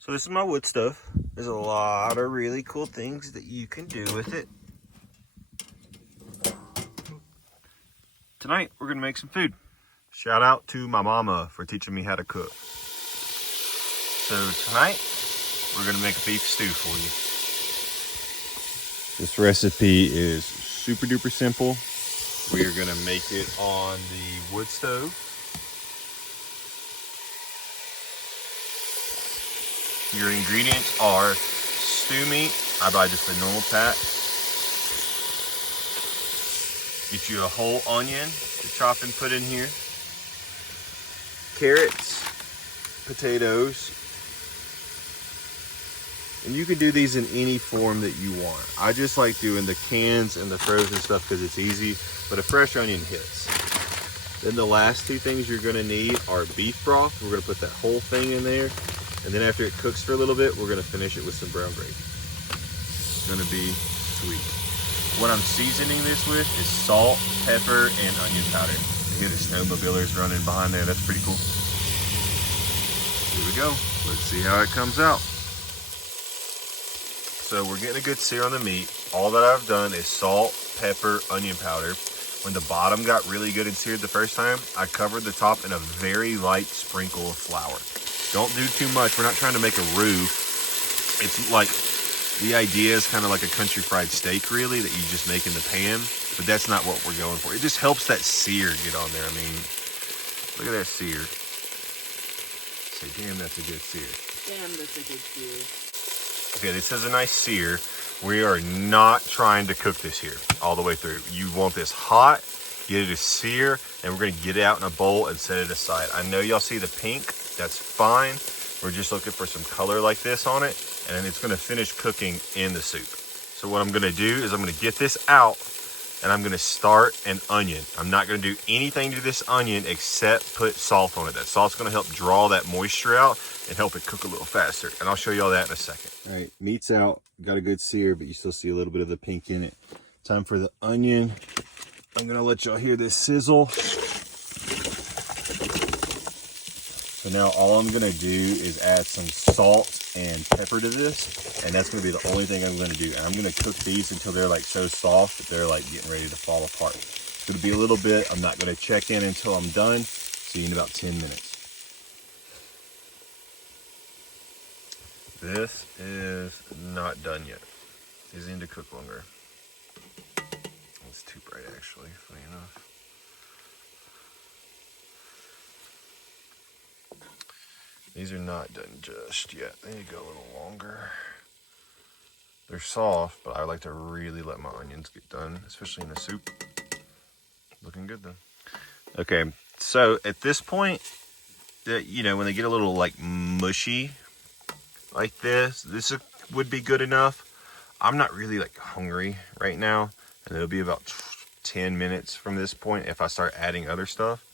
So this is my wood stove. There's a lot of really cool things that you can do with it. Tonight, we're gonna make some food. Shout out to my mama for teaching me how to cook. So tonight, we're gonna make a beef stew for you. This recipe is super duper simple. We are gonna make it on the wood stove. Your ingredients are stew meat. I buy just a normal pack. Get you a whole onion to chop and put in here. Carrots, potatoes. And you can do these in any form that you want. I just like doing the cans and the frozen stuff because it's easy, but a fresh onion hits. Then the last two things you're gonna need are beef broth. We're gonna put that whole thing in there. And then after it cooks for a little bit, we're gonna finish it with some brown gravy. It's gonna be sweet. What I'm seasoning this with is salt, pepper, and onion powder. You hear the snowmobilers running behind there. That's pretty cool. Here we go. Let's see how it comes out. So we're getting a good sear on the meat. All that I've done is salt, pepper, onion powder. When the bottom got really good and seared the first time, I covered the top in a very light sprinkle of flour. Don't do too much. We're not trying to make a roux. It's like, the idea is kind of like a country fried steak, really, that you just make in the pan, but that's not what we're going for. It just helps that sear get on there. I mean, look at that sear. Say, damn, that's a good sear. Damn, that's a good sear. Okay, this is a nice sear. We are not trying to cook this here all the way through. You want this hot, get it a sear, and we're gonna get it out in a bowl and set it aside. I know y'all see the pink, that's fine. We're just looking for some color like this on it, and then it's gonna finish cooking in the soup. So what I'm gonna do is I'm gonna get this out, and I'm gonna start an onion. I'm not gonna do anything to this onion except put salt on it. That salt's gonna help draw that moisture out and help it cook a little faster. And I'll show y'all that in a second. All right, meat's out, got a good sear, but you still see a little bit of the pink in it. Time for the onion. I'm gonna let y'all hear this sizzle. So now all I'm gonna do is add some salt and pepper to this, and that's gonna be the only thing I'm gonna do. And I'm gonna cook these until they're like so soft that they're like getting ready to fall apart. It's gonna be a little bit. I'm not gonna check in until I'm done. See you in about 10 minutes. This is not done yet. These need to cook longer. It's too bright actually, funny enough. These are not done just yet. They need to go a little longer. They're soft, but I like to really let my onions get done, especially in the soup. Looking good though. Okay, so at this point, you know, when they get a little like mushy like this would be good enough. I'm not really like hungry right now, and it'll be about 10 minutes from this point if I start adding other stuff.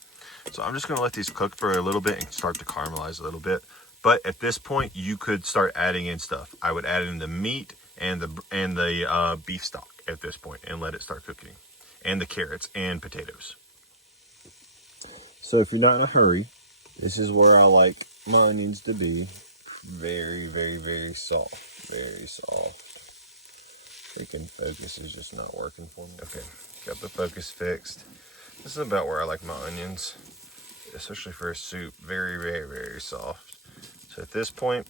So I'm just gonna let these cook for a little bit and start to caramelize a little bit. But at this point, you could start adding in stuff. I would add in the meat and the beef stock at this point and let it start cooking, and the carrots and potatoes. So if you're not in a hurry, this is where I like my onions to be. Very, very, very soft. Very soft. Freaking focus is just not working for me. Okay, got the focus fixed. This is about where I like my onions, especially for a soup. Very, very, very soft. So at this point,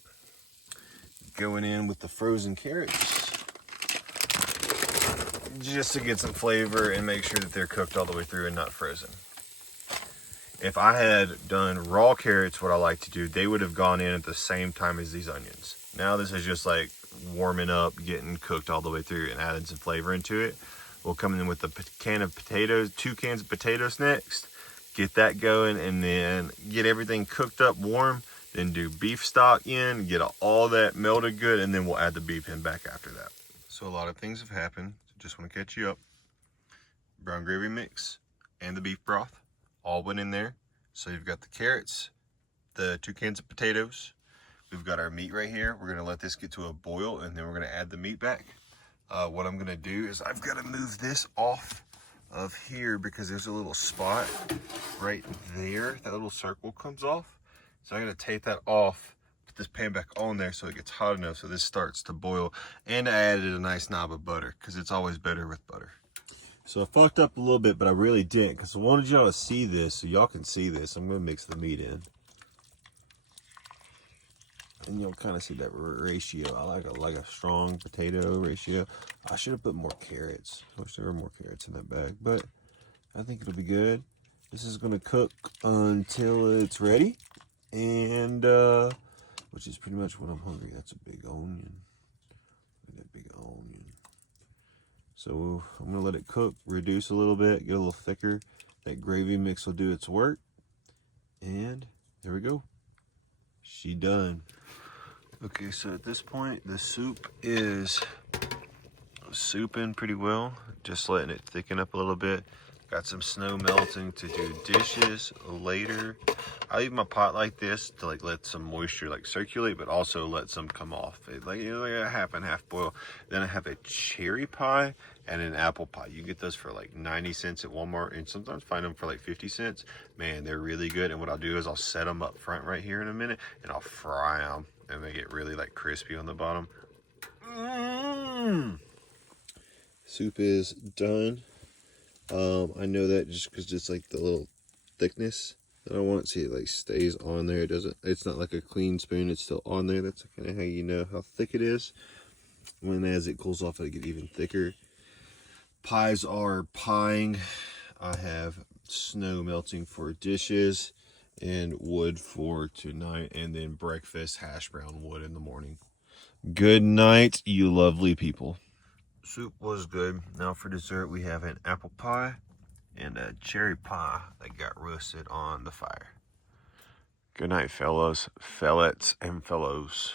going in with the frozen carrots, just to get some flavor and make sure that they're cooked all the way through and not frozen. If I had done raw carrots, what I like to do, they would have gone in at the same time as these onions. Now this is just like warming up, getting cooked all the way through and adding some flavor into it. We'll come in with the can of potatoes, 2 cans of potatoes next. Get that going and then get everything cooked up warm. Then do beef stock in, get all that melted good, and then we'll add the beef in back after that. So a lot of things have happened. Just want to catch you up. Brown gravy mix and the beef broth all went in there. So you've got the carrots, the 2 cans of potatoes. We've got our meat right here. We're gonna let this get to a boil and then we're gonna add the meat back. What I'm gonna do is I've gotta move this off of here because there's a little spot right there. That little circle comes off. So I'm gonna take that off, put this pan back on there so it gets hot enough so this starts to boil. And I added a nice knob of butter because it's always better with butter. So I fucked up a little bit, but I really didn't because I wanted y'all to see this so y'all can see this. I'm going to mix the meat in. And you'll kind of see that ratio. I like a strong potato ratio. I should have put more carrots. I wish there were more carrots in that bag, but I think it'll be good. This is going to cook until it's ready, and which is pretty much when I'm hungry. That's a big onion. Look at that big onion. So I'm going to let it cook, reduce a little bit, get a little thicker. That gravy mix will do its work, and there we go. She done. Okay, so at this point, the soup is souping pretty well. Just letting it thicken up a little bit. Got some snow melting to do dishes later. I leave my pot like this to let some moisture circulate, but also let some come off. Like a half and half boil. Then I have a cherry pie and an apple pie. You get those for 90 cents at Walmart, and sometimes find them for 50 cents. Man, they're really good. And what I'll do is I'll set them up front right here in a minute, and I'll fry them, and they get really crispy on the bottom. Soup is done. I know that just because it's the little thickness that I want. See, it stays on there. It's not like a clean spoon. It's still on there. That's kind of how you know how thick it is. When as it cools off, it'll get even thicker. Pies are pieing. I have snow melting for dishes and wood for tonight, and then breakfast hash brown wood in the morning. Good night, you lovely people. Soup was good. Now for dessert, we have an apple pie and a cherry pie that got roasted on the fire. Good night, fellows, fellettes, and fellows.